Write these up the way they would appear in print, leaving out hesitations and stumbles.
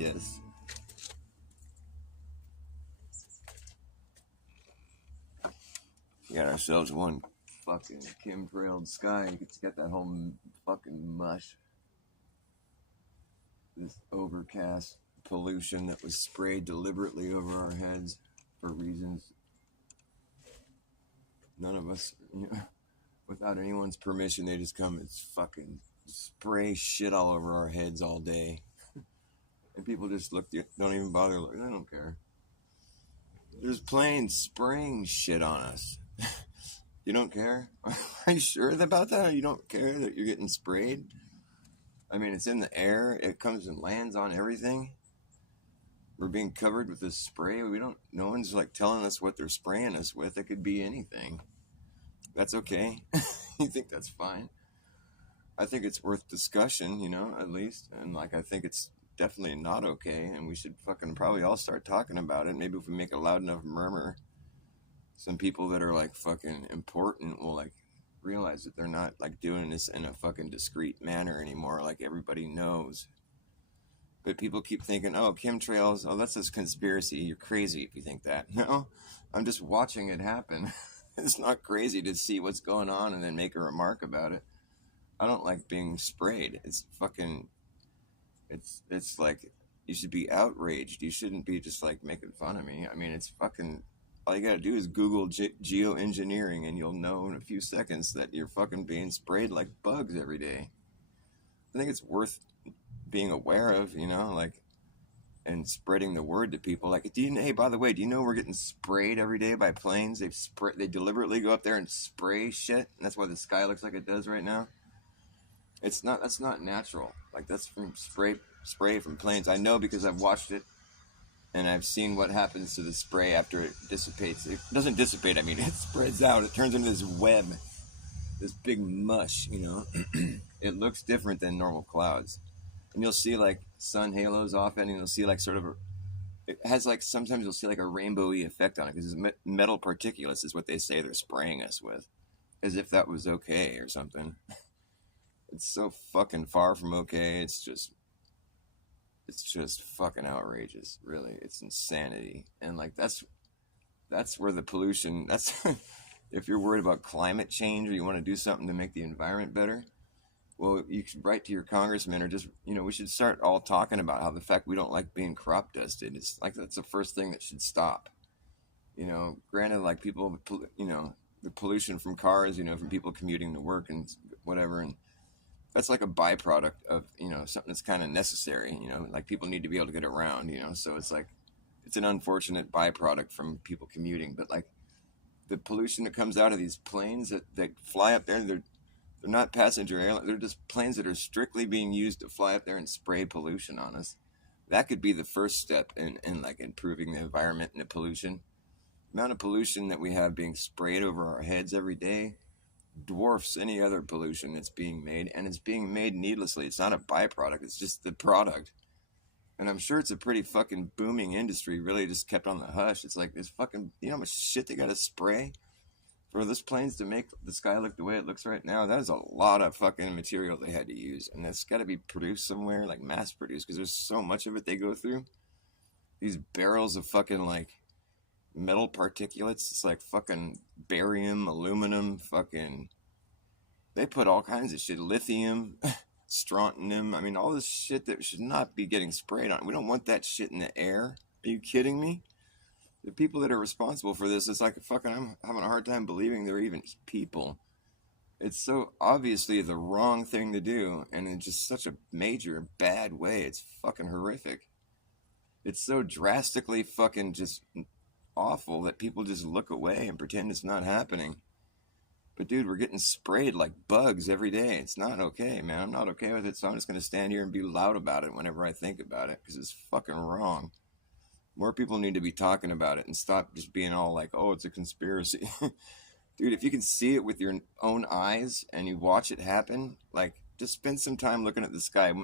Yes. We got ourselves one fucking chemtrailed sky. It's got that whole fucking mush. This overcast pollution that was sprayed deliberately over our heads for reasons none of us, without anyone's permission, they just come and fucking spray shit all over our heads all day. And people just don't even bother looking. I don't care. There's planes spraying shit on us. You don't care? Are you sure about that? You don't care that you're getting sprayed? I mean, it's in the air. It comes and lands on everything. We're being covered with this spray. No one's like telling us what they're spraying us with. It could be anything. That's okay. You think that's fine? I think it's worth discussion, at least. And like, I think it's definitely not okay. And we should fucking probably all start talking about it. Maybe if we make a loud enough murmur, some people that are like fucking important will like realize that they're not like doing this in a fucking discreet manner anymore. Like everybody knows. But people keep thinking, oh, chemtrails, oh, that's this conspiracy. You're crazy if you think that. No, I'm just watching it happen. It's not crazy to see what's going on and then make a remark about it. I don't like being sprayed. It's fucking, it's like, you should be outraged. You shouldn't be just like making fun of me. I mean, it's fucking, all you gotta do is Google geoengineering and you'll know in a few seconds that you're fucking being sprayed like bugs every day. I think it's worth being aware of, and spreading the word to people. Like, hey, by the way, do you know we're getting sprayed every day by planes? They deliberately go up there and spray shit, and that's why the sky looks like it does right now. That's not natural. Like, that's from spray from planes. I know because I've watched it, and I've seen what happens to the spray after it dissipates. It doesn't dissipate, I mean, it spreads out. It turns into this web, this big mush, It looks different than normal clouds. And you'll see like sun halos often, and you'll see like it has like, sometimes you'll see like a rainbowy effect on it because it's metal particulates is what they say they're spraying us with, as if that was okay or something. It's so fucking far from okay. It's just fucking outrageous, really. It's insanity. And like, that's where the pollution, if you're worried about climate change or you want to do something to make the environment better, well, you should write to your congressman, or just, we should start all talking about how the fact we don't like being crop dusted. It's like, that's the first thing that should stop. Granted, like people, the pollution from cars, from people commuting to work and whatever. And that's like a byproduct of, something that's kind of necessary, like people need to be able to get around, so it's like, it's an unfortunate byproduct from people commuting. But like the pollution that comes out of these planes that fly up there, they're not passenger airlines. They're just planes that are strictly being used to fly up there and spray pollution on us. That could be the first step in like improving the environment and the pollution. The amount of pollution that we have being sprayed over our heads every day dwarfs any other pollution that's being made, and it's being made needlessly. It's not a byproduct. It's just the product. And I'm sure it's a pretty fucking booming industry, really just kept on the hush. It's like this fucking, how much shit they got to spray for those planes to make the sky look the way it looks right now? That is a lot of fucking material they had to use. And that's got to be produced somewhere, like mass produced, because there's so much of it they go through. These barrels of fucking like metal particulates. It's like fucking barium, aluminum, fucking... They put all kinds of shit. Lithium, strontium. I mean, all this shit that should not be getting sprayed on. We don't want that shit in the air. Are you kidding me? The people that are responsible for this, it's like fucking, I'm having a hard time believing they're even people. It's so obviously the wrong thing to do, and in just such a major bad way. It's fucking horrific. It's so drastically fucking just awful that people just look away and pretend it's not happening. But dude, we're getting sprayed like bugs every day. It's not okay, man. I'm not okay with it, so I'm just going to stand here and be loud about it whenever I think about it, because it's fucking wrong. More people need to be talking about it and stop just being all like, oh, it's a conspiracy. Dude, if you can see it with your own eyes and you watch it happen, like, just spend some time looking at the sky.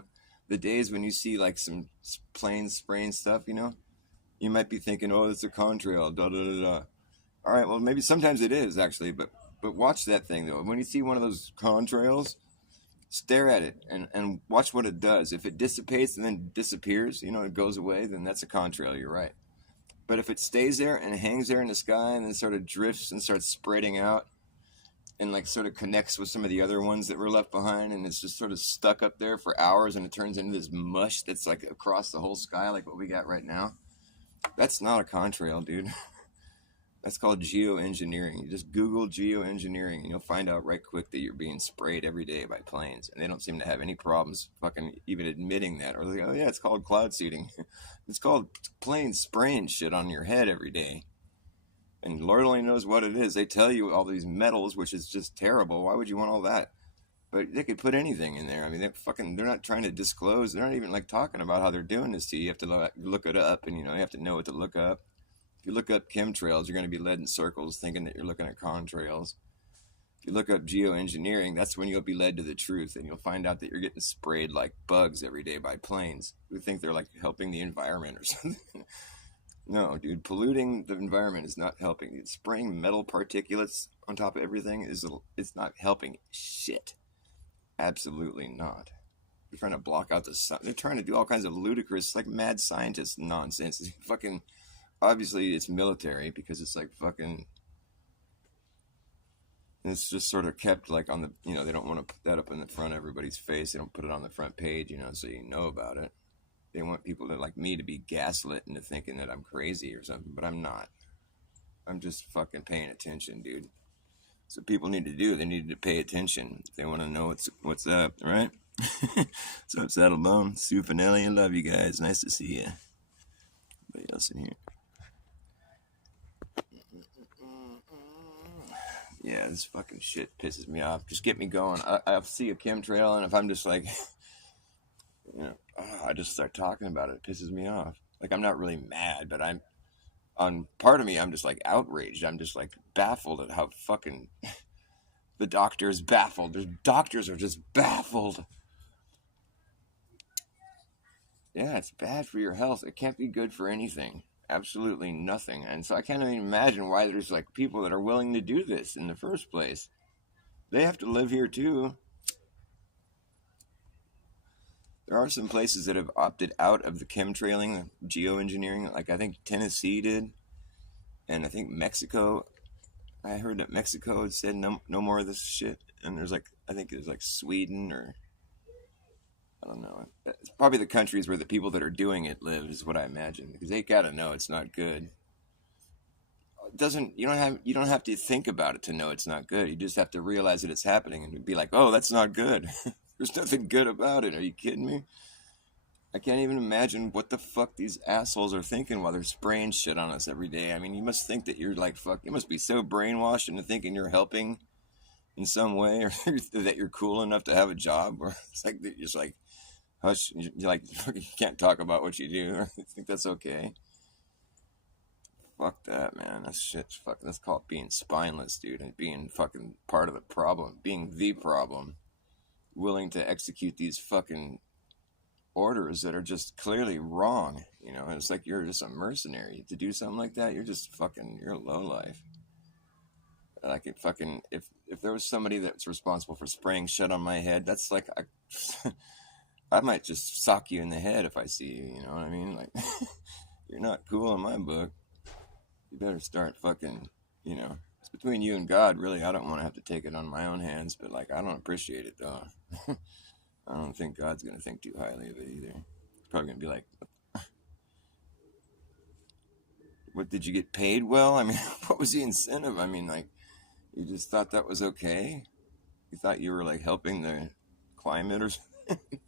The days when you see like some planes spraying stuff, you might be thinking, oh, it's a contrail, da da da da. All right, well, maybe sometimes it is actually, but watch that thing though. When you see one of those contrails, Stare at it and watch what it does. If it dissipates and then disappears, it goes away, then that's a contrail. You're right. But if it stays there and hangs there in the sky and then sort of drifts and starts spreading out and like sort of connects with some of the other ones that were left behind and it's just sort of stuck up there for hours and it turns into this mush that's like across the whole sky, like what we got right now, that's not a contrail, dude. That's called geoengineering. You just Google geoengineering and you'll find out right quick that you're being sprayed every day by planes. And they don't seem to have any problems fucking even admitting that. Or they're like, oh yeah, it's called cloud seeding. It's called planes spraying shit on your head every day. And Lord only knows what it is. They tell you all these metals, which is just terrible. Why would you want all that? But they could put anything in there. I mean, they're not trying to disclose. They're not even like talking about how they're doing this to you. You have to look it up and, you have to know what to look up. If you look up chemtrails, you're going to be led in circles thinking that you're looking at contrails. If you look up geoengineering, that's when you'll be led to the truth and you'll find out that you're getting sprayed like bugs every day by planes who think they're like helping the environment or something. No, dude, polluting the environment is not helping. Spraying metal particulates on top of everything it's not helping shit. Absolutely not. They're trying to block out the sun. They're trying to do all kinds of ludicrous, like mad scientist nonsense. It's fucking obviously it's military because it's like fucking. It's just sort of kept like on the they don't want to put that up in the front of everybody's face. They don't put it on the front page, so you know about it. They want people that like me to be gaslit into thinking that I'm crazy or something, but I'm not. I'm just fucking paying attention, dude. So people need to do. They need to pay attention if they want to know what's up, right? So I'm Saddle Bone, Sue Finelli. I love you guys. Nice to see you. Anybody else in here? Yeah, this fucking shit pisses me off. Just get me going. I see a chemtrail, and if I'm just like, I just start talking about it. It pisses me off. Like, I'm not really mad, but on part of me, I'm just like outraged. I'm just like baffled at how fucking the doctor is baffled. There's doctors are just baffled. Yeah, it's bad for your health. It can't be good for anything. Absolutely nothing. And so I can't even imagine why there's like people that are willing to do this in the first place. They have to live here too. There are some places that have opted out of the chemtrailing, the geoengineering. Like I think Tennessee did. And I think Mexico. I heard that Mexico had said no more of this shit. And there's like, I think there's like Sweden or I don't know. It's probably the countries where the people that are doing it live is what I imagine because they gotta know it's not good. It doesn't you don't have to think about it to know it's not good. You just have to realize that it's happening and be like, oh, that's not good. There's nothing good about it. Are you kidding me? I can't even imagine what the fuck these assholes are thinking while they're spraying shit on us every day. I mean, you must think that you're like fuck. You must be so brainwashed into thinking you're helping in some way, or that you're cool enough to have a job, or it's like you're just like hush. You're like you can't talk about what you do, or think that's okay. Fuck that, man. That's shit's fucking. That's called being spineless, dude, and being fucking part of the problem, being the problem, willing to execute these fucking orders that are just clearly wrong. And it's like you're just a mercenary to do something like that. You're just fucking. You're a lowlife. Like it fucking. If there was somebody that's responsible for spraying shit on my head, that's like I might just sock you in the head if I see you. You know what I mean? Like you're not cool in my book. You better start fucking, it's between you and God, really. I don't want to have to take it on my own hands, but like, I don't appreciate it though. I don't think God's going to think too highly of it either. He's probably going to be like, what, did you get paid well? I mean, what was the incentive? I mean, like, you just thought that was okay? You thought you were like helping the climate or something?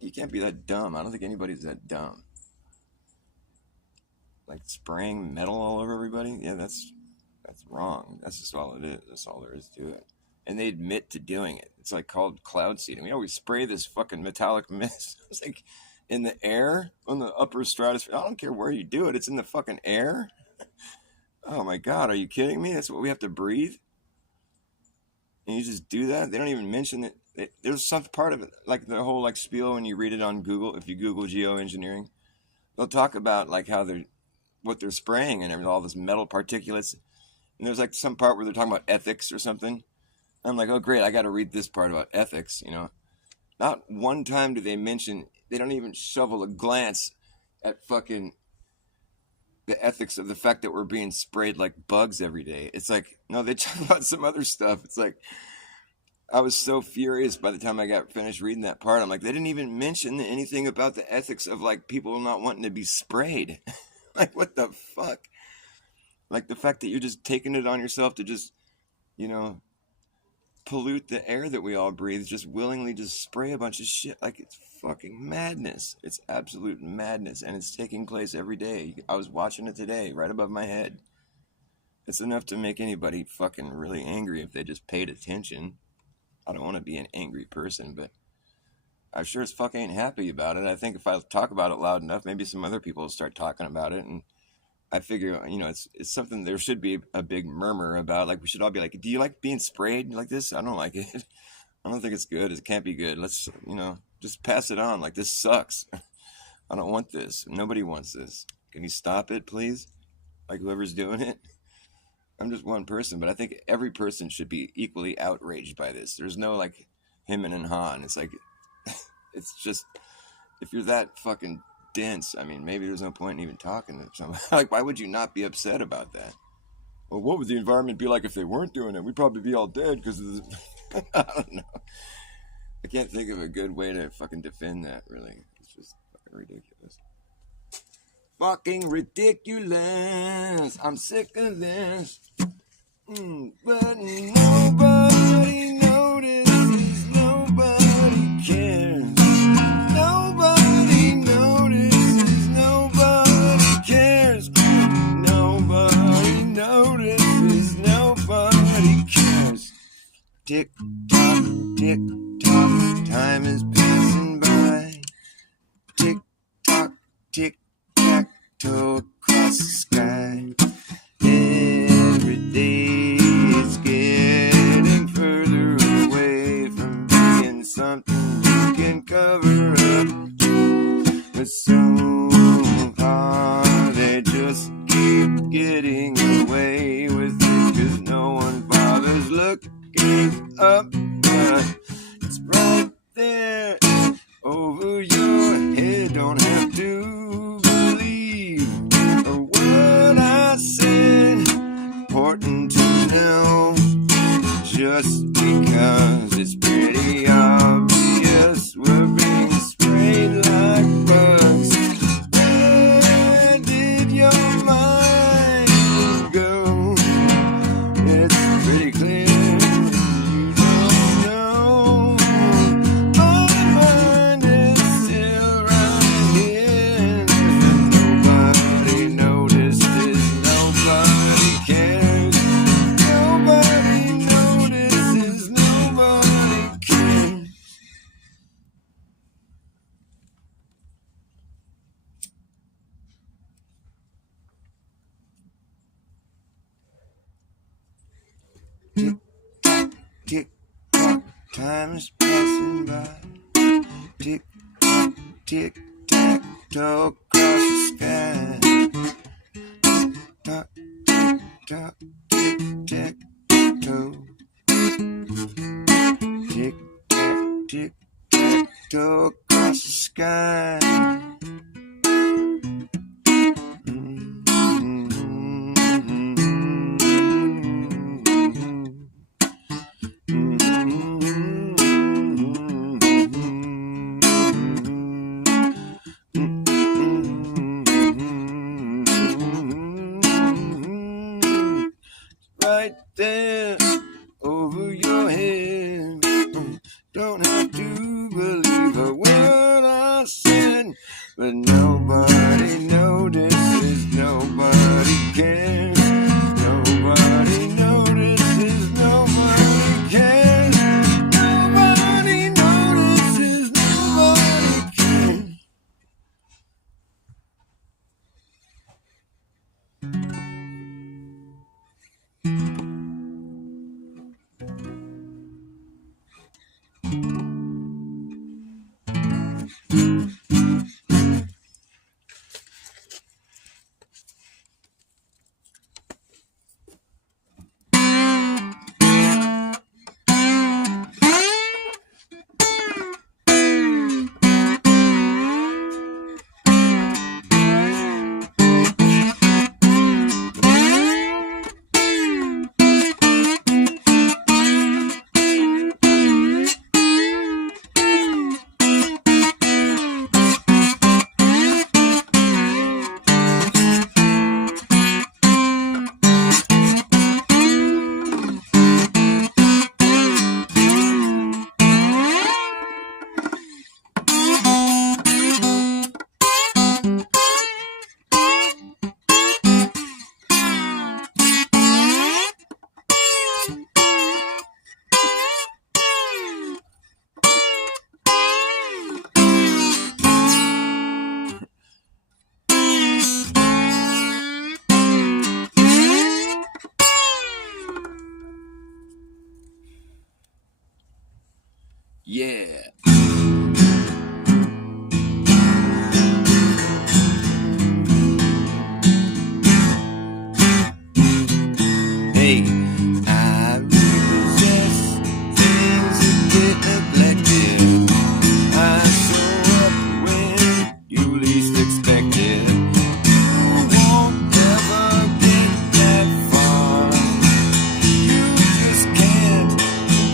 You can't be that dumb. I don't think anybody's that dumb. Like spraying metal all over everybody, yeah, that's wrong. That's just all it is. That's all there is to it. And they admit to doing it. It's like called cloud seeding. We always spray this fucking metallic mist. It's like in the air, on the upper stratosphere. I don't care where you do it. It's in the fucking air. Oh my God, are you kidding me? That's what we have to breathe. And you just do that. They don't even mention it. There's some part of it, like the whole like spiel when you read it on Google. If you Google geoengineering, they'll talk about like how what they're spraying and all this metal particulates. And there's like some part where they're talking about ethics or something. I'm like, oh great, I got to read this part about ethics, Not one time do they mention, they don't even shovel a glance at fucking the ethics of the fact that we're being sprayed like bugs every day. It's like, no, they talk about some other stuff. It's like, I was so furious by the time I got finished reading that part. I'm like, they didn't even mention anything about the ethics of like people not wanting to be sprayed. Like, what the fuck? Like the fact that you're just taking it on yourself to just, you know, pollute the air that we all breathe, just willingly just spray a bunch of shit. Like, it's fucking madness. It's absolute madness, and it's taking place every day. I was watching it today right above my head. It's enough to make anybody fucking really angry if they just paid attention. I don't want to be an angry person, but I sure as fuck ain't happy about it. I think if I talk about it loud enough, maybe some other people will start talking about it, and I figure, you know, it's something there should be a big murmur about. Like, we should all be like, do you like being sprayed like this? I don't like it. I don't think it's good. It can't be good. Let's, you know, just pass it on. Like, this sucks. I don't want this. Nobody wants this. Can you stop it, please? Like, whoever's doing it. I'm just one person, but I think every person should be equally outraged by this. There's no, like, him and Han. It's like, it's just, if you're that fucking dense, I mean, maybe there's no point in even talking to someone. Like, why would you not be upset about that? Well, what would the environment be like if they weren't doing it? We'd probably be all dead because of the... I don't know. I can't think of a good way to fucking defend that, really. It's just fucking ridiculous. Fucking ridiculous. I'm sick of this. But nobody notices. Nobody cares. Nobody notices. Nobody cares. Nobody notices. Nobody cares. Tick tock, tick tock. Time is passing by. Tick tock, tick tock. Toe across the sky. Every day it's getting further away from being something you can cover up. But somehow they just keep getting away with it, 'cause no one bothers looking up. But it's right there over your head. Don't have to believe a word I said. Important to know, just because it's pretty obvious we're being sprayed like bugs. Where did your mind go? It's pretty clear you don't know. My mind is still right here. Nobody notices, nobody cares. Nobody notices, nobody cares. Tick tock, tick tock, time is passing by. Tick tock, tick tock, toe across the sky. Tick tock, tick tock, tick tack toe. Tick tock, tick tock, toe across the sky. Right there over your head. Don't have to believe a word I said. Yeah. Hey, I repossess things that get neglected. I show up when you least expect it. You won't ever get that far. You just can't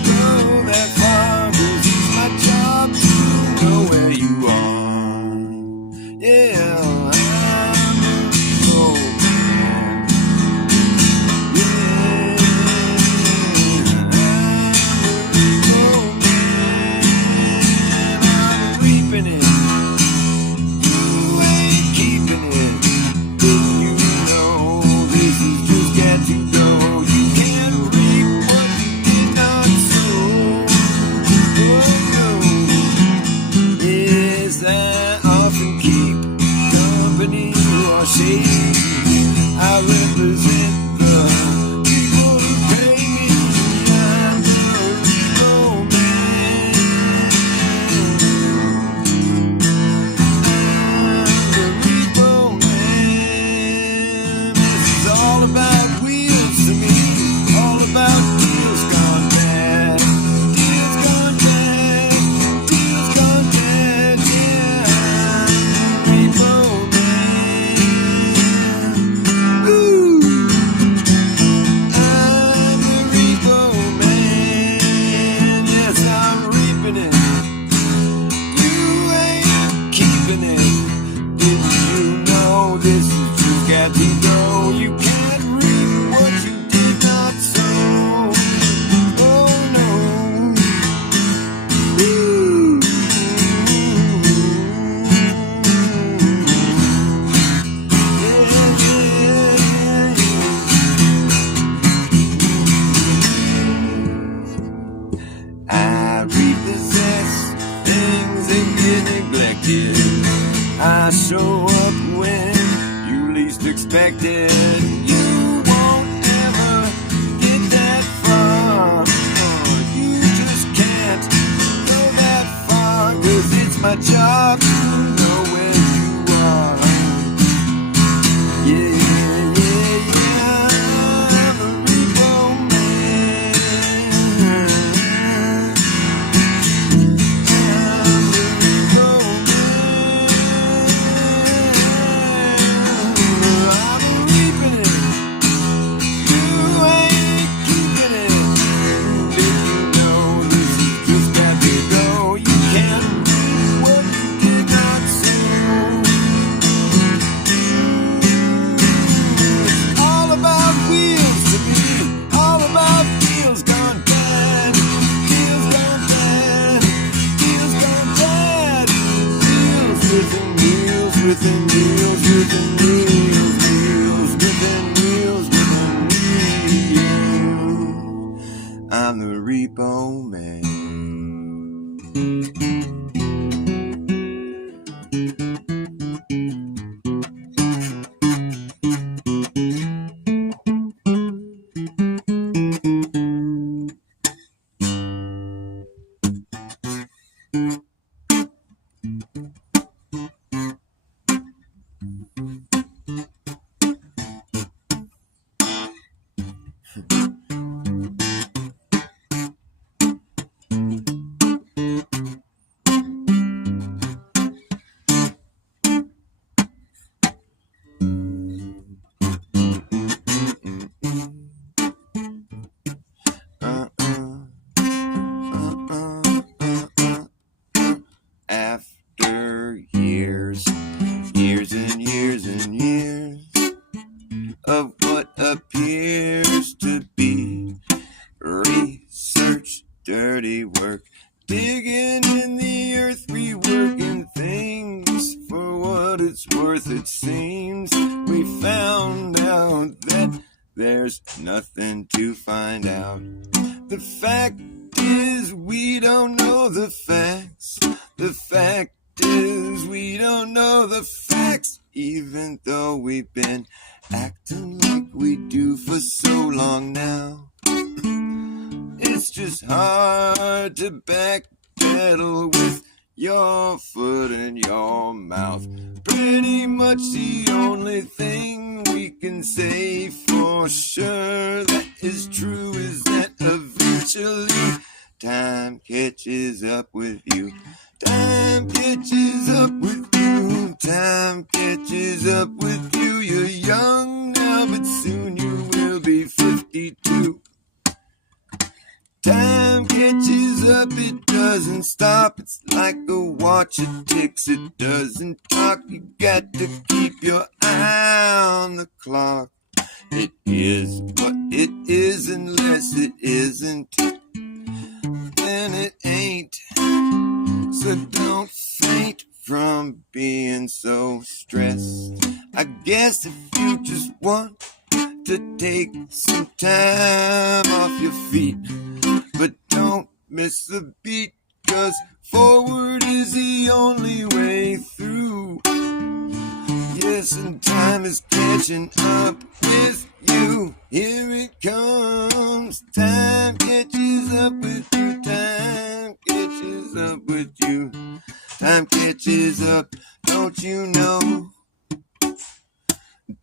go that far, 'cause it's my job to know where you are. Yeah, I'm a repo man. Yeah, I'm reaping it. You ain't keeping it. Didn't you know this is just got to go? You can't reap what you did not sow. Oh no. Yes, I often keep company or shade. I represent the people who pay me. I'm the repo man. I'm the repo man. This is all about wheels to me. All about deals gone bad. Deals gone bad. Deals gone bad. Yeah, I'm the repo man. Ooh. I'm the repo man. Yes, I'm reaping it. You ain't keeping it. Didn't you know this is just got to go? You can't reap what you did not sow. Oh no. Ooh. I repossess things that get neglected. I show up when you least expect it. You won't ever get that far. You just can't go that far, 'cause it's my job to know where you are. Yeah, yeah, yeah. I'm a repo man. I'm the repo man. I'm reaping it. You ain't keeping it. Did you know this is just got to go? You can't reap what you did not sow. All about wheels to me. All about deals gone bad. Deals gone bad. Deals gone bad. Deals within deals within deals within deals. Deals within deals within deals. I'm the repo man. After years and years and years of what appears to be research, dirty work, digging in the earth, reworking things for what it's worth. It seems we found out that there's nothing to find out. The fact is we don't know the facts. The fact is we don't know the facts, even though we've been acting like we do for so long now. It's just hard to back down. pedal with your foot in your mouth. Pretty much the only thing we can say for sure that is true is that eventually time catches up with you. Time catches up with you. Time catches up with you. You're young now, but soon you will be 52. Time catches up, it doesn't stop. It's like a watch, it ticks, it doesn't talk. You got to keep your eye on the clock. It is what it is unless it isn't, then it ain't. So don't faint from being so stressed. I guess if you just want to take some time off your feet, but don't miss the beat, 'cause forward is the only way through. Yes, and time is catching up with you. Here it comes. Time catches up with you. Time catches up with you. Time catches up, don't you know?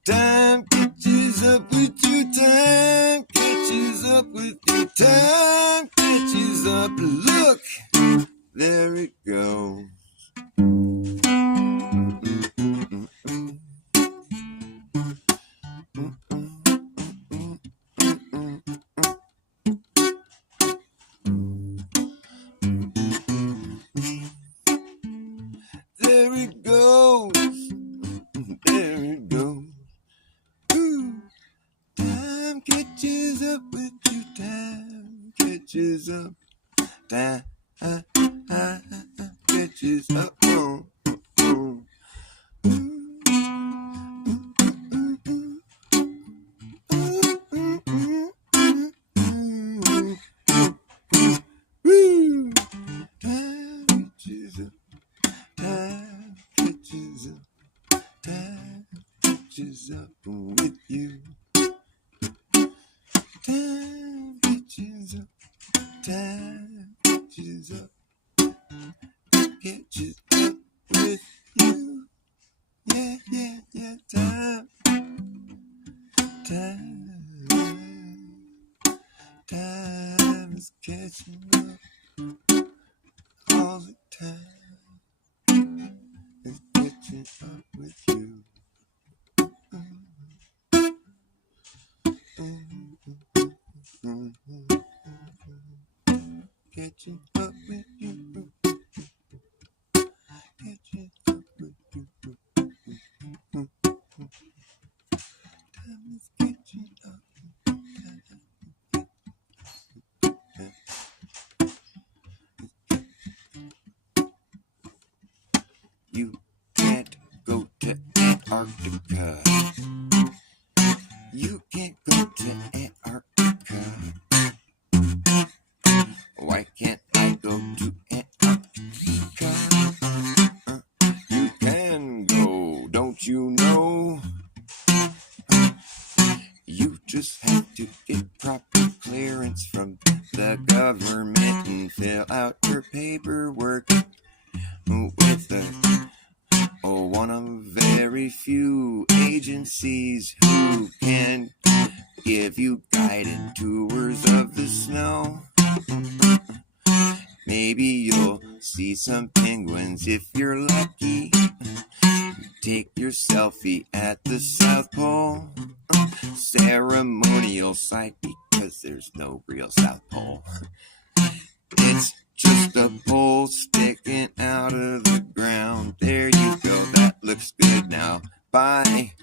Time catches up with you. Time catches up with you. Time catches up. Look, there it goes. There it goes. There it goes. Ooh. Time catches up with you. Time catches up. Time catches up. Catches up with you. Time catches up. Time catches up. Catches up with you. Yeah, yeah, yeah. Time. Time is catching up all the time. It's catching up with you. Catching up with you. Catching up with you. Time is catching up. You can't go to Antarctica. You can't go to Antarctica. Why can't I go to Antarctica? You can go, don't you know? You just have to get proper clearance from the government and fill out your paperwork with one of very few agencies who can give you guided tours of the snow. Maybe you'll see some penguins if you're lucky. Take your selfie at the South Pole. Ceremonial site because there's no real South Pole. It's just a pole sticking out of the ground. There you go, that looks good now. Bye.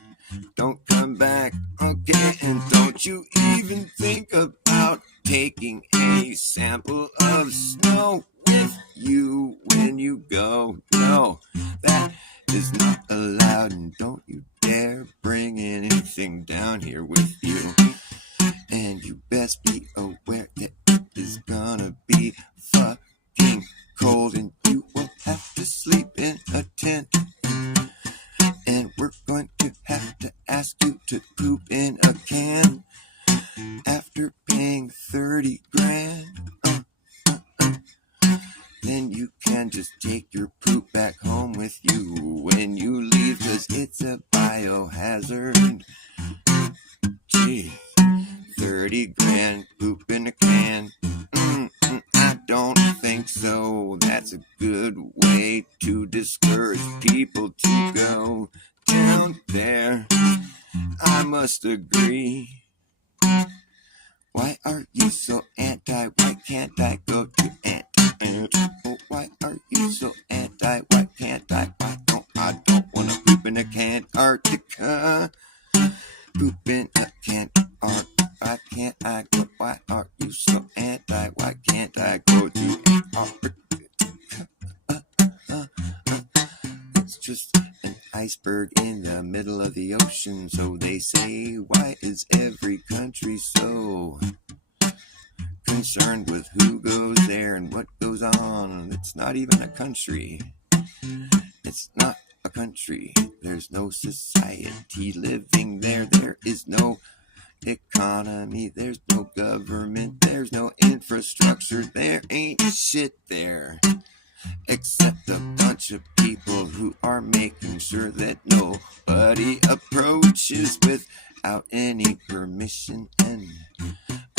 Don't come back, okay? And don't you even think about taking a sample of snow with you when you go. No, that is not allowed, and don't you dare bring anything down here with you. And you best be aware that it is gonna be fucking cold, and you will have to sleep in a tent. And we're going to have to ask you to poop in a can after paying 30 grand. Then you Just take your poop back home with you when you leave, 'cause it's a biohazard. Gee, 30 grand, poop in a can. I don't think so. That's a good way to discourage people to go down there. I must agree. Why are you so anti? Why can't I go to ant? Oh, why are you so anti? Why can't I? Why don't I wanna poop in a can? Antarctica. Poop in a can. Why can't I go? Why are you so anti? Why can't I go to Antarctica? It's just an iceberg in the middle of the ocean, so they say. Why is every country so concerned with who goes there and what goes on? It's not even a country. It's not a country. There's no society living there. There is no economy. There's no government. There's no infrastructure. There ain't shit there except a bunch of people who are making sure that nobody approaches without any permission and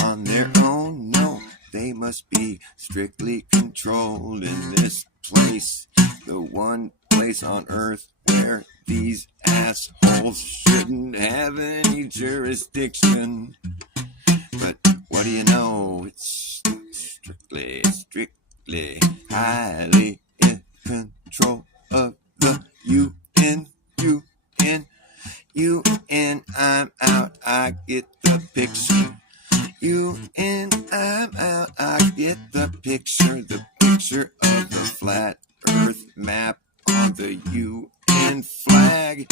on their own. No, they must be strictly controlled in this place, the one place on earth where these assholes shouldn't have any jurisdiction. But what do you know? It's strictly highly in control of the UN. I'm out, I get the picture. UN, I'm out, I get the picture of the flat earth map on the UN flag.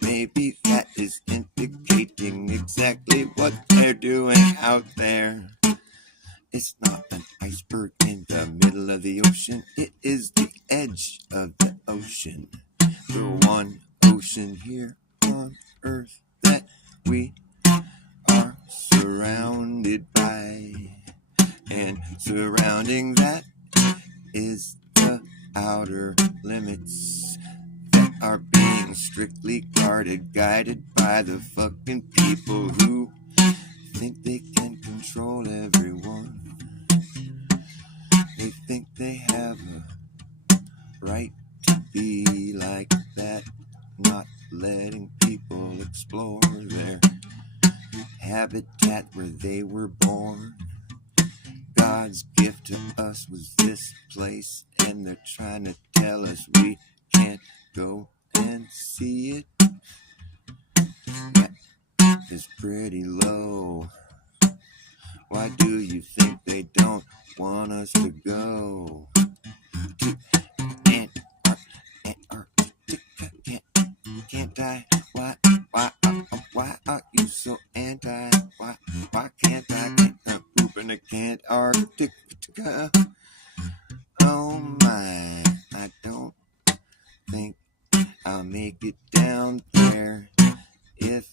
Maybe that is indicating exactly what they're doing out there. It's not an iceberg in the middle of the ocean. It is the edge of the ocean. The one ocean here on Earth that we are surrounded by. And surrounding that is the outer limits that are being strictly guarded, guided by the fucking people who think they can control everyone. They think they have a right to be like that, not letting people explore their habitat where they were born. God's gift to us was this place, and they're trying to tell us we can't go and see it. That is pretty low. Why do you think they don't want us to go to Antarctica? Can't I? Why are you so anti? Why can't I poop in a can? Antarctica? Oh my, I don't think I'll make it down there if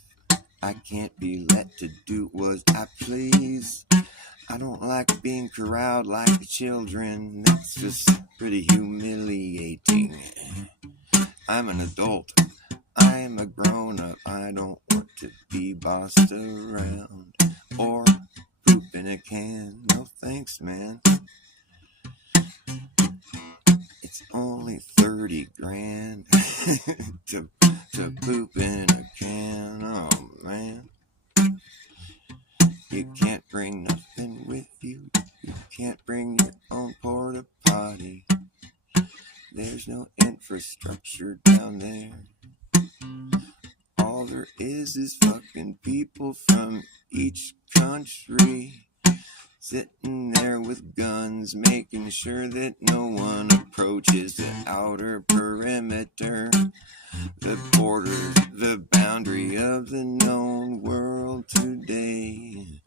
I can't be let to do what I please. I don't like being corralled like children. That's just pretty humiliating. I'm an adult. I am a grown-up. I don't want to be bossed around or poop in a can. No thanks, man. It's only 30 grand to poop in a can. Oh, man. You can't bring nothing with you. You can't bring your own porta potty. There's no infrastructure down there. All there is fucking people from each country sitting there with guns, making sure that no one approaches the outer perimeter, the border, the boundary of the known world today.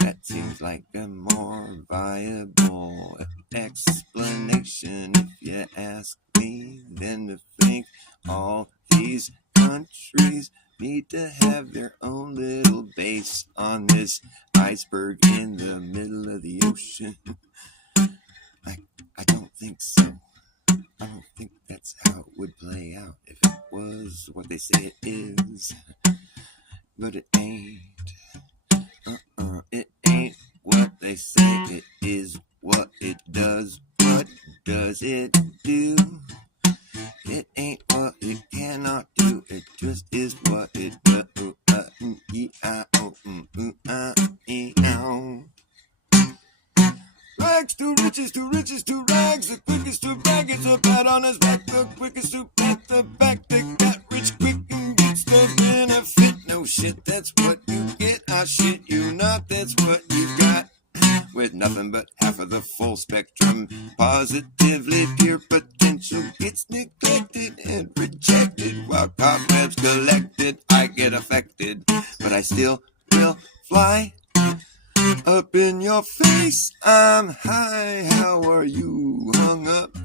That seems like a more viable explanation, if you ask me, than to think all these countries need to have their own little base on this iceberg in the middle of the ocean. I don't think so. what they say it is, but it ain't. It ain't what they say it is, what it does. What does it do? It ain't what it cannot do, it just is what it does. Rags to riches, to riches, to rags. The quickest to brag is a pat on his back. The quickest to pat the back. They got rich quick and gets the benefit. No shit, that's what you get. I shit you not, that's what you got. With nothing but half of the full spectrum. Positively pure potential gets neglected and rejected. While cobwebs collected, I get affected. But I still will fly up in your face. I'm high, how are you hung up?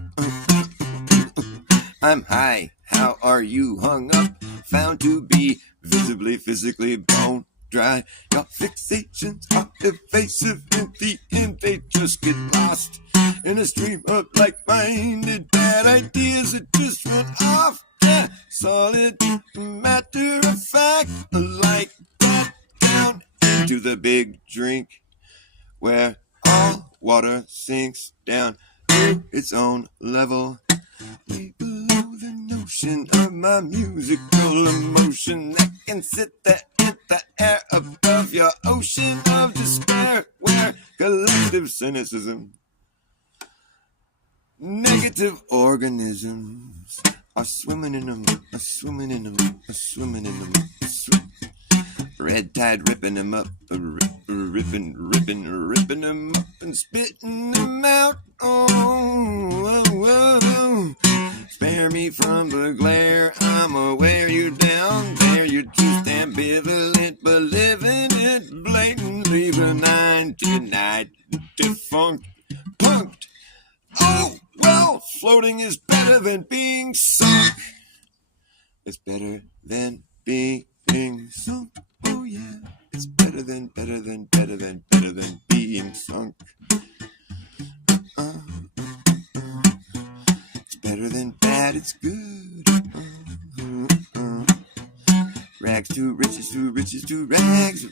I'm high, how are you hung up? Found to be visibly, physically bone dry. Your fixations are evasive. In the end, they just get lost in a stream of like-minded bad ideas that just run off. Yeah, solid matter of fact, like that down into the big drink where all water sinks down to its own level. Way below the notion of my musical emotion that can sit there in the air above your ocean of despair, where collective cynicism, negative organisms are swimming in them, are swimming in them, are swimming in them, red tide ripping them up, ripping them up and spitting them out. Oh. Spare me from the glare, I'ma wear you down there. You're just ambivalent, but living it blatantly benign. Tonight, defunct, punked. Oh, well, floating is better than being sunk. It's better than being sunk. Oh yeah, it's better than being sunk. It's better than bad, it's good. Rags to riches, to riches, to rags.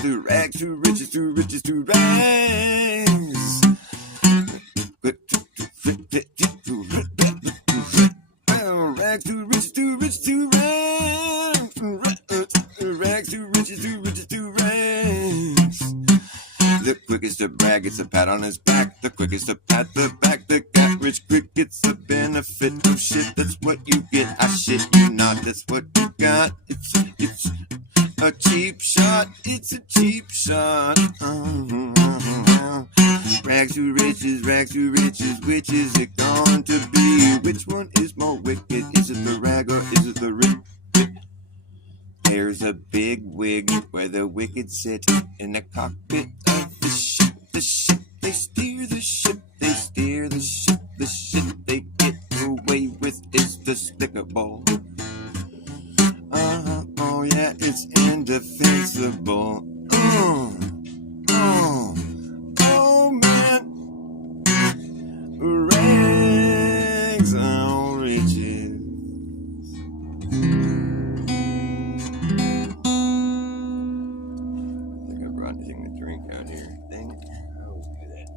To rags, to riches, to riches, to rags. Rags to riches, to riches, to rags. Rags to riches, to riches, to rags. The quickest to brag gets a pat on his back. The quickest to pat the back. The cat rich quick gets a benefit. Oh shit, that's what you get. I shit you not, that's what you got. It's a cheap shot. It's a cheap shot. Rags to riches, which is it going to be? Which one is more wicked? Is it the rag or is it the rich? There's a big wig where the wicked sit in the cockpit of the ship. The ship, they steer the ship, they steer the ship. The shit they get away with is despicable. Oh yeah, it's indefensible. Oh man, rags on riches. I think I brought anything to drink out here. Dang it. I always do that.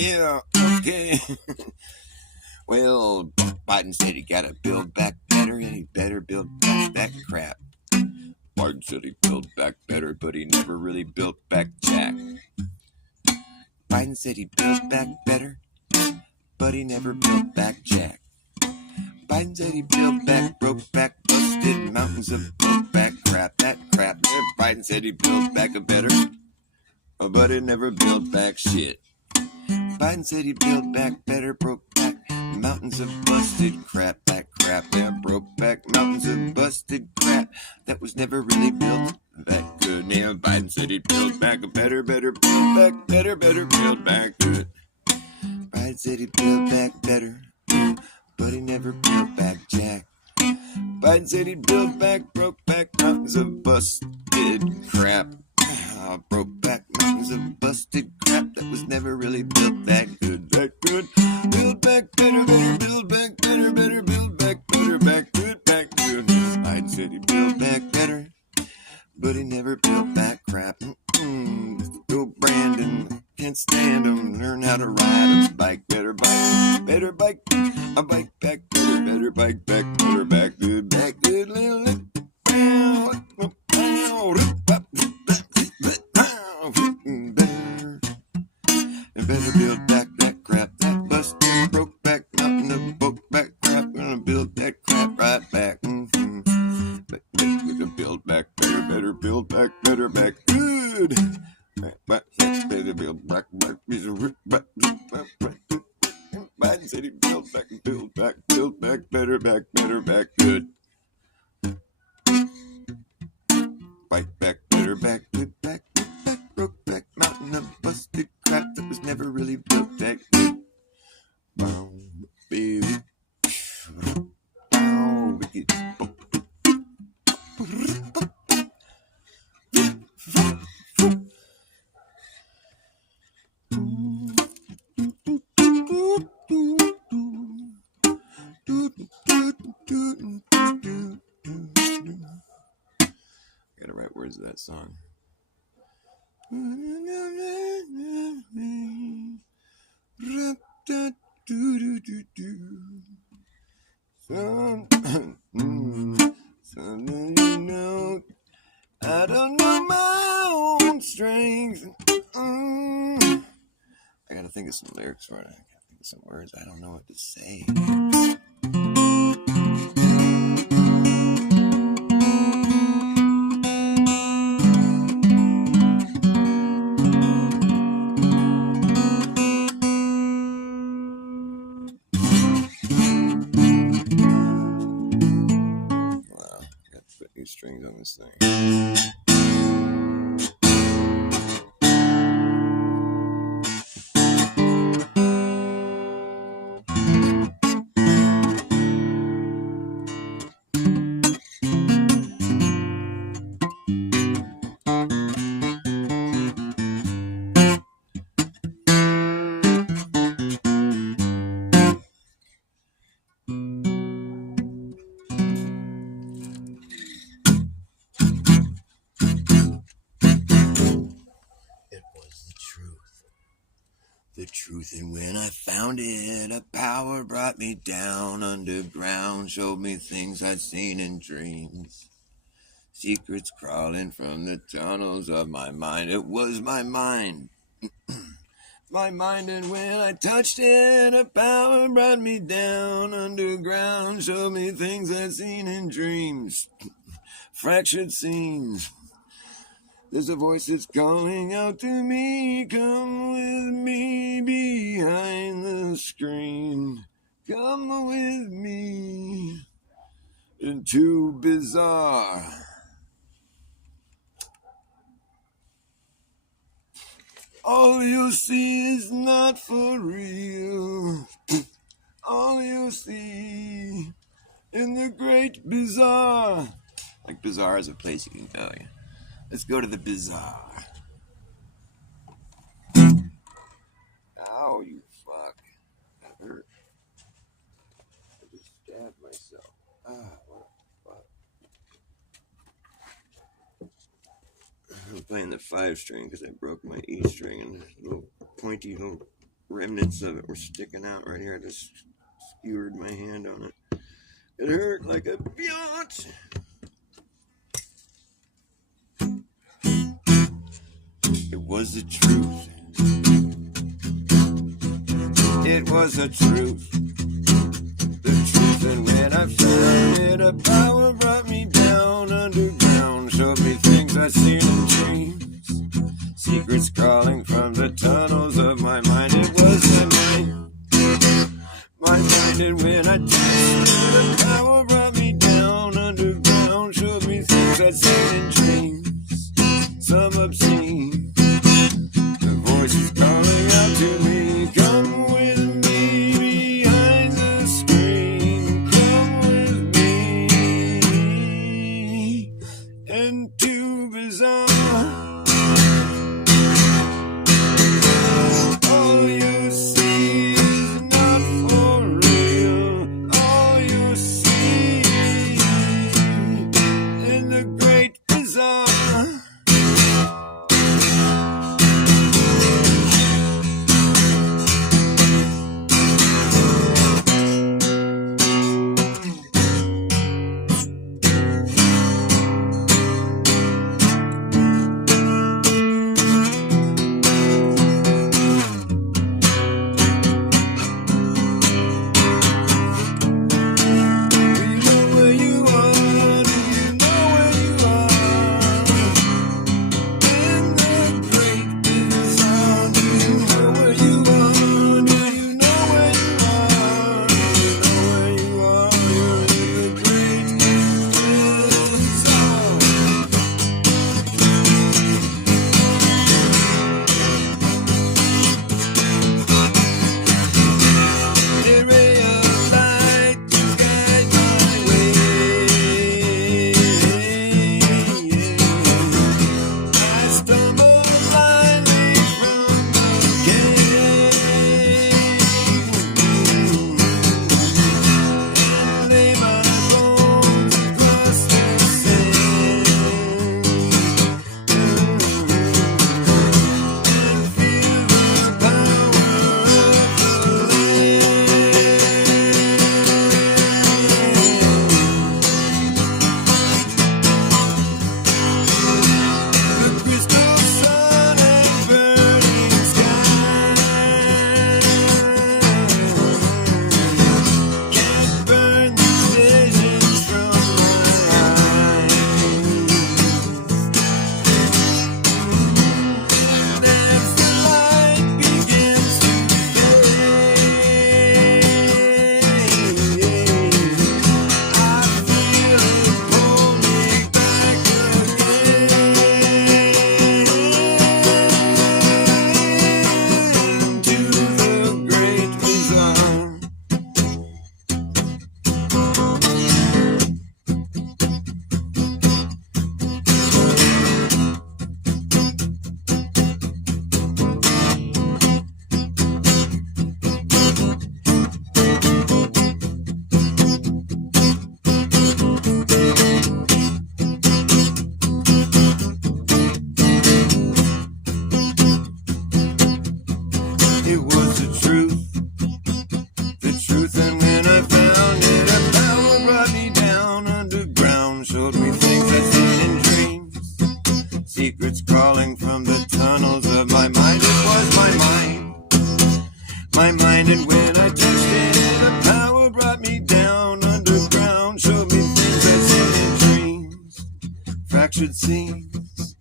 Yeah, okay. Well, Biden said he gotta build back better, and he better build back that crap. Biden said he built back better, but he never really built back jack. Biden said he built back better, but he never built back jack. Biden said he built back, broke back, busted mountains of broke back crap. That crap. Biden said he built back a better, but it never built back shit. Biden said he'd build back better, broke back mountains of busted crap. That crap that broke back mountains of busted crap that was never really built that good. Now Biden said he'd build back a better, build back better, build back good. Biden said he'd build back better, but he never built back jack. Biden said he'd build back, broke back mountains of busted crap. Broke back mountains of busted crap that was never really built that good, that good. Build back better, build back better, build back better, back good. Biden said he'd build back better, but he never built back crap. Go Brandon, can't stand him. Learn how to ride a bike, better bike, a bike back better bike back better, back good, little better build back that crap, that busted, broke back mountain of broke back crap. Gonna build that crap right back. Build back better, build back better, back good. Better build back. Biden said he build back better, back good. Bike back better, back good, broke back mountain of busted crap that was never really built that good. Bow, baby. Bow, wicked. I gotta write words of that song. I don't know my own strength. I gotta think of some lyrics for it. I gotta think of some words. I don't know what to say. Wow, I got to put new strings on this thing. The truth, and when I found it, a power brought me down underground, showed me things I'd seen in dreams. Secrets crawling from the tunnels of my mind. It was my mind. My mind, and when I touched it, a power brought me down underground, showed me things I'd seen in dreams. Fractured scenes. There's a voice that's calling out to me, come with me behind the screen. Come with me into bizarre. All you see is not for real. All you see in the great bizarre. Like bizarre is a place you can go, yeah. Let's go to the bazaar. Ow, you fuck. That hurt. I just stabbed myself. What a fuck. I'm playing the 5 string because I broke my E string and little pointy little remnants of it were sticking out right here. I just skewered my hand on it. It hurt like a biatch. It was the truth. It was the truth. The truth, and when I found it, a power brought me down underground, showed me things I'd seen in dreams. Secrets crossed hatred sings.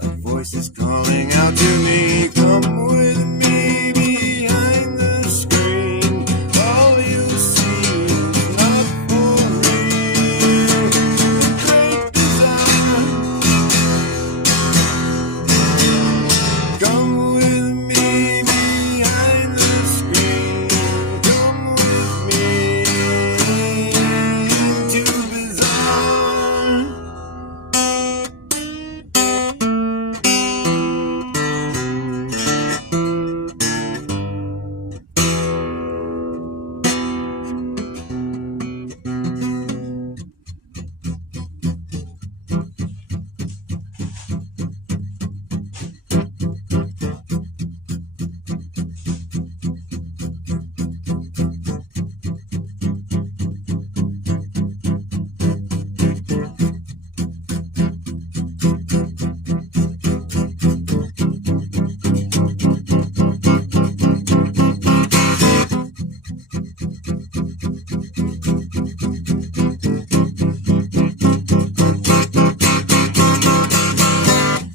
A voice is calling out to me, come with me behind the screen. All you see is not for real. Great desire. Come with me behind the screen. Come with me to bizarre.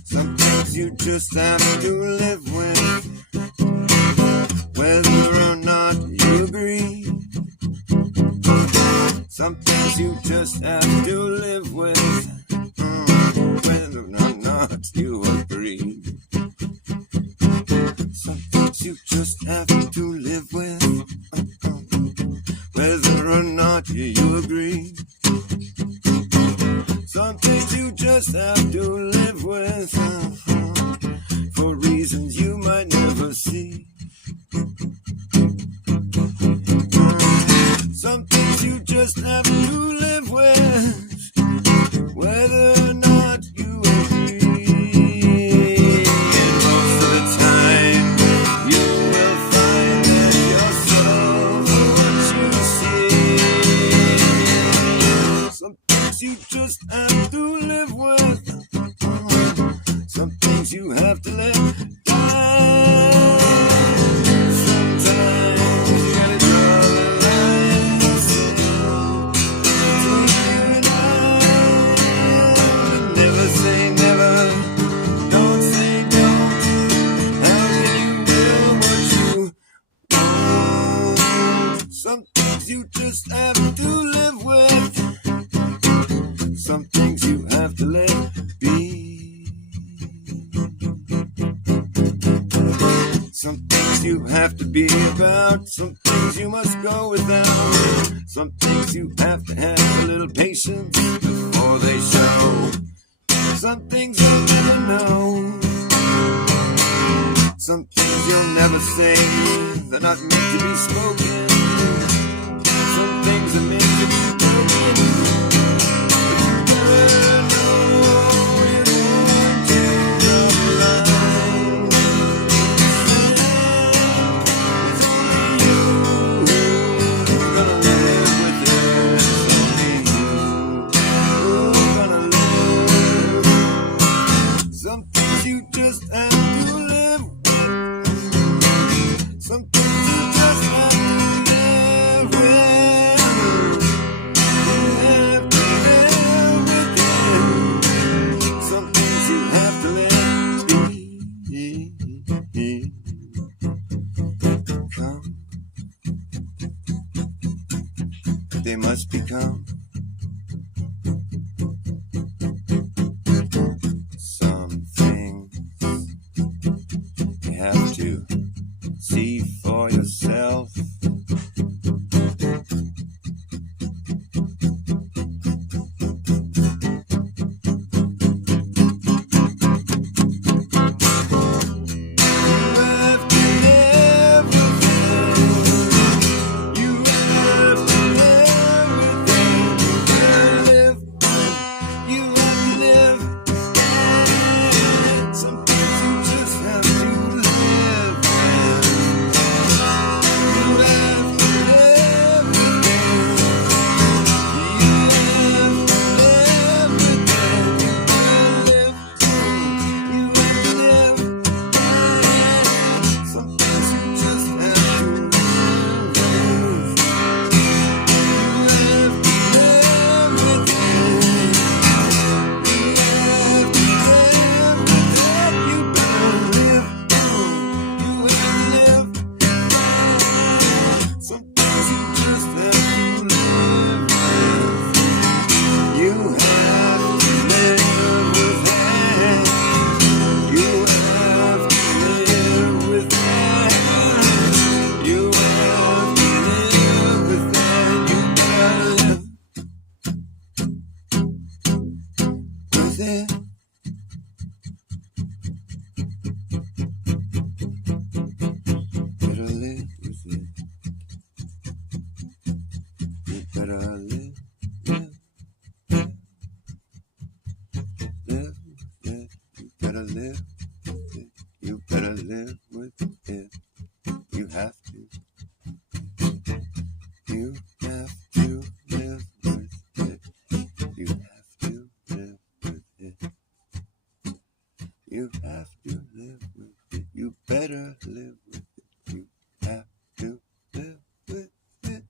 Some things you just have to live with, whether or not you agree. Some things you just have to live with, whether or not you agree. Some things you just have to live with, whether or not you agree. Some things you just have to live with, for reasons you might never see. Some things you just have to live with, whether or not you agree. And most of the time, you will find that yourself what you see. Some things you just have to live with, some things you have to let die. Sometimes you gotta draw the line between you and I. Never say never, don't say don't. How can you will what you want? Some things you just have to live with, some things you have to let be. Some things you have to be about, some things you must go without. Some things you have to have a little patience before they show. Some things you'll never know. Some things you'll never say, they're not meant to be spoken. Some things are meant to be broken. Some things you just have to live with. Some things you just have to live with. You have to live with it. Some things you have to let be. Come. They must become. Some things you have to see for yourself. You have to live with them. live with it. You better live with it. You have to. You have to live with it. You have to live with it. You have to live with it. You better live with it. You have to live with it.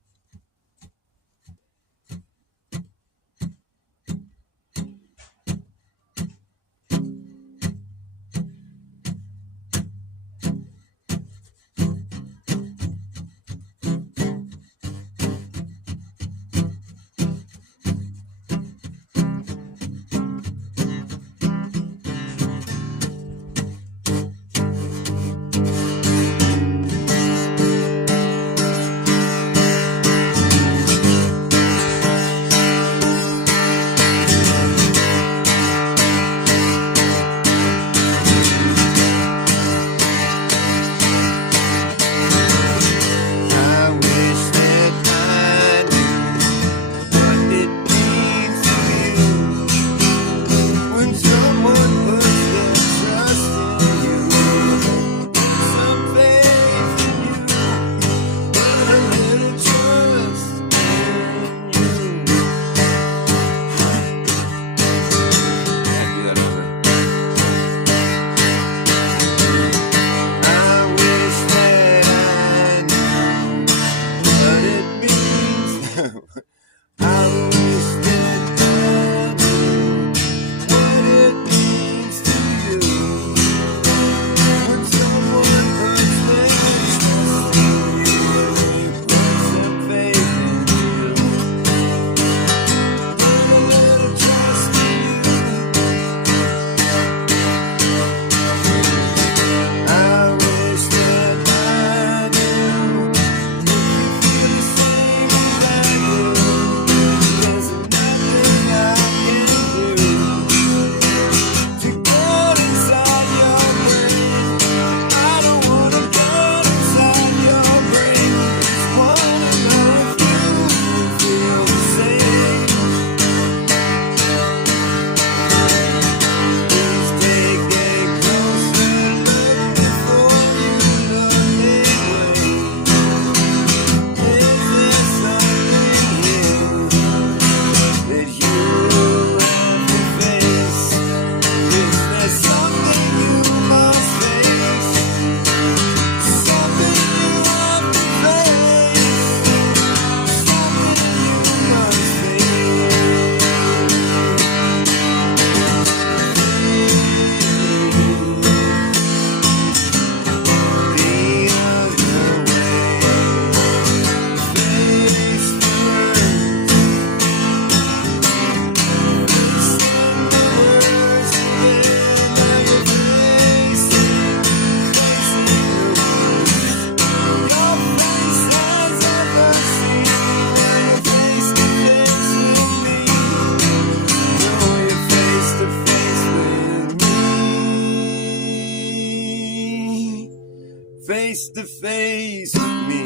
Face to face with me.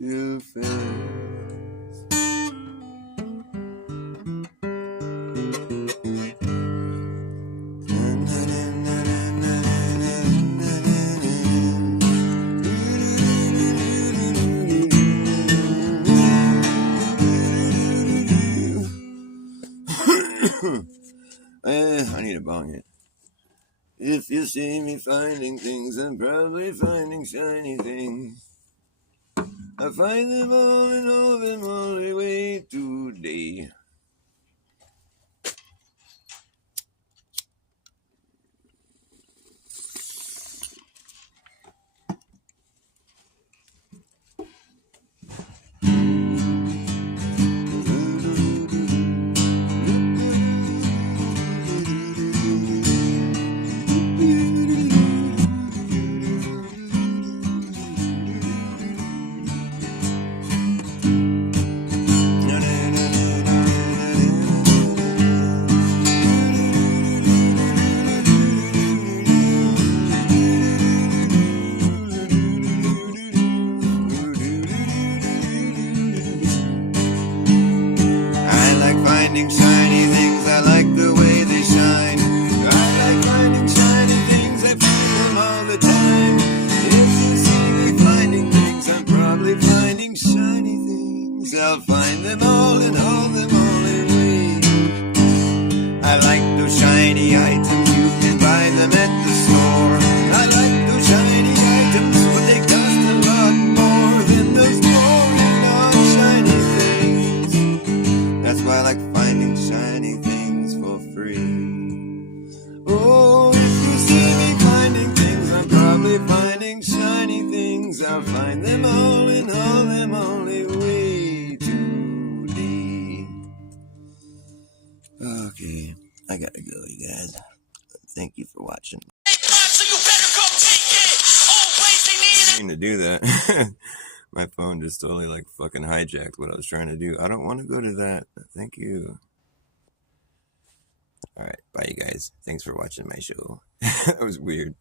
To face. I need a bong hit. If you see me finding things, I'm probably finding shiny things. I find them all and all them only way today. Finding shiny things, I like the way they shine. I like finding shiny things, I feel them all the time. If you see me finding things, I'm probably finding shiny things. I'll find them all and hold them all away. I like those shiny items, you can buy them at the store. I like those shiny items, but they cost a lot more than those boring non-shiny things. That's why I like finding shiny things for free. Oh, if you see me finding things, I'm probably finding shiny things. I'll find them all and all them only way today. Okay, I gotta go, you guys. Thank you for watching. I didn't mean to do that. My phone just totally like fucking hijacked what I was trying to do. I don't want to go to that. Thank you. All right, bye, you guys. Thanks for watching my show. That was weird.